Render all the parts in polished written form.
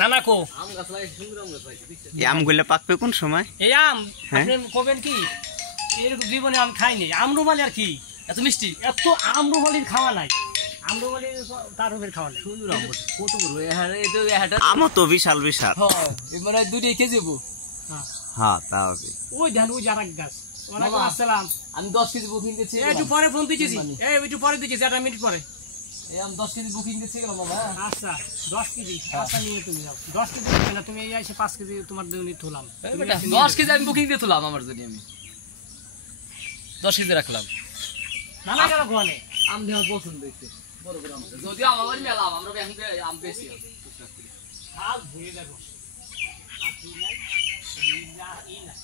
নানা কো আমগুলো পাকবে কোন সময়? এই আম আপনি কবেন কি এরকম জীবনে আম খাইনি। আমরুমালি আর কি এত মিষ্টি, এত আমরুমালির খাওয়া নাই। আমরুমালি তার উপর খাওয়া নাই। সুন্দর আম কত বড় আমও তো বিশাল বিশাল। মানে 2 কেজি হবো। হ্যাঁ তা হবে। ওই ধান ওই জারাক গাছ। ওয়ালাইকুম আসসালাম। আমি 10 কেজি বুকিং দিয়েছি। একটু পরে ফোন দিয়েছি। একটু পরে দিয়েছি, 1 মিনিট পরে। এই আমি 10 কেজি বুকিং দিয়েছি গেলাম বাবা। আচ্ছা 10 কেজি আচ্ছা নিয়ে তুমি যাও। 10 কেজি না তুমি এই এসে 5 কেজি তোমার জন্য তুলাম। 10 কেজি আমি বুকিং দিয়ে তুলাম আমার জন্য। আমি 10 কেজি রাখলাম। নানা কেন কোনে আম দেওয়া পছন্দ হইছে বড় বড় আম। যদি আমার মেলা আমরা এখন আম বেশি হাল ভুলে দেখো আপনি নাই এই না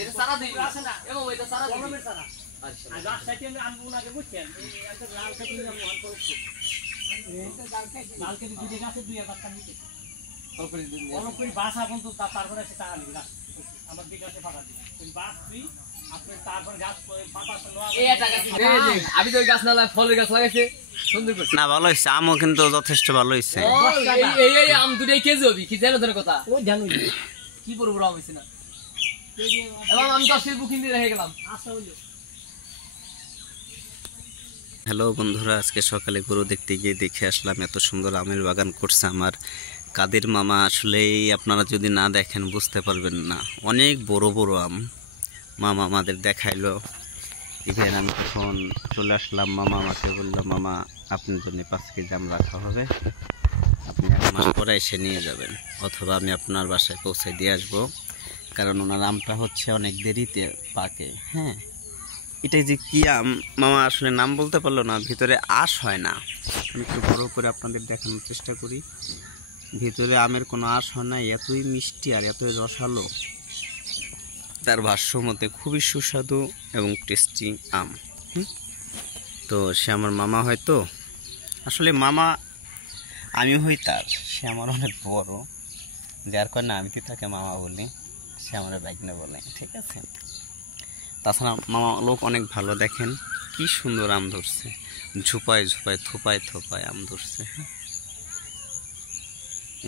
এর সারা দিন আছে না এবং এটা সারা দিন সারা। আচ্ছা আর রাস্তাতে আমি আনবুনাকে বুঝছেন এই একটা লাল কাটি আমি অন করছি। এইটা লাল কাটি দুই গাছে 2 আর বাচ্চা নিতে অল্প করে দিন অল্প করে বাস আপন তো তারপরে সে টাকা নিবি না আমার দিকে আছে পাঠা দিই তুই বাস তুই আপনি তারপর গাছ পাতা নোয়া এই টাকা দিই। আমি তো গাছ না লাগা ফলের গাছ লাগাইছে সুন্দর করছে না ভালো হইছে, আমও কিন্তু যথেষ্ট ভালো হইছে। এই আম 2 কেজি হবে কি জানো তোর কথা? ওই জানো কি বড় বড় আম হইছে না। এবং আমি 10 কেজি বুকিং দিয়ে রেখে গেলাম। আচ্ছা হইলো। হ্যালো বন্ধুরা, আজকে সকালে গরু দেখতে গিয়ে দেখে আসলাম এত সুন্দর আমের বাগান করছে আমার কাদের মামা। আসলেই আপনারা যদি না দেখেন বুঝতে পারবেন না, অনেক বড় বড় আম মামা আমাদের দেখাইলো। ইভেন আমি তখন চলে আসলাম, মামা আমাকে বললো মামা আপনার জন্য 5 কেজি আম রাখা হবে, আপনি 1 মাস পরে এসে নিয়ে যাবেন, অথবা আমি আপনার বাসায় পৌঁছে দিয়ে আসবো, কারণ ওনার আমটা হচ্ছে অনেক দেরিতে পাকে। হ্যাঁ, এটা যে কি আম মামা আসলে নাম বলতে পারলো না, ভিতরে আঁশ হয় না। আমি একটু বড় করে আপনাদের দেখানোর চেষ্টা করি। ভিতরে আমের কোনো আঁশ হয় না, এতই মিষ্টি আর এতই রসালো। তার ভাষ্য মতে খুবই সুস্বাদু এবং টেস্টি আম। তো সে আমার মামা হয়তো, আসলে মামা আমি হই তার, সে আমার অনেক বড়, যার কারণে আমি কি তাকে মামা বলি, সে আমার বাইকনে বলে, ঠিক আছে। তাছাড়া মামা লোক অনেক ভালো, দেখেন কি সুন্দর আম ধরছে, ঝুপায় ঝুপায় থোপায় থোপায় আম ধরছে।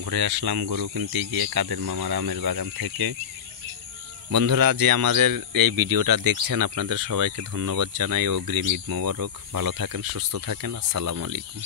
ঘুরে আসলাম গরু কিনতে গিয়ে কাদের মামার আমের বাগান থেকে। বন্ধুরা যে আমাদের এই ভিডিওটা দেখছেন আপনাদের সবাইকে ধন্যবাদ জানাই, অগ্রিম ঈদ মোবারক। ভালো থাকেন, সুস্থ থাকেন, আসসালামু আলাইকুম।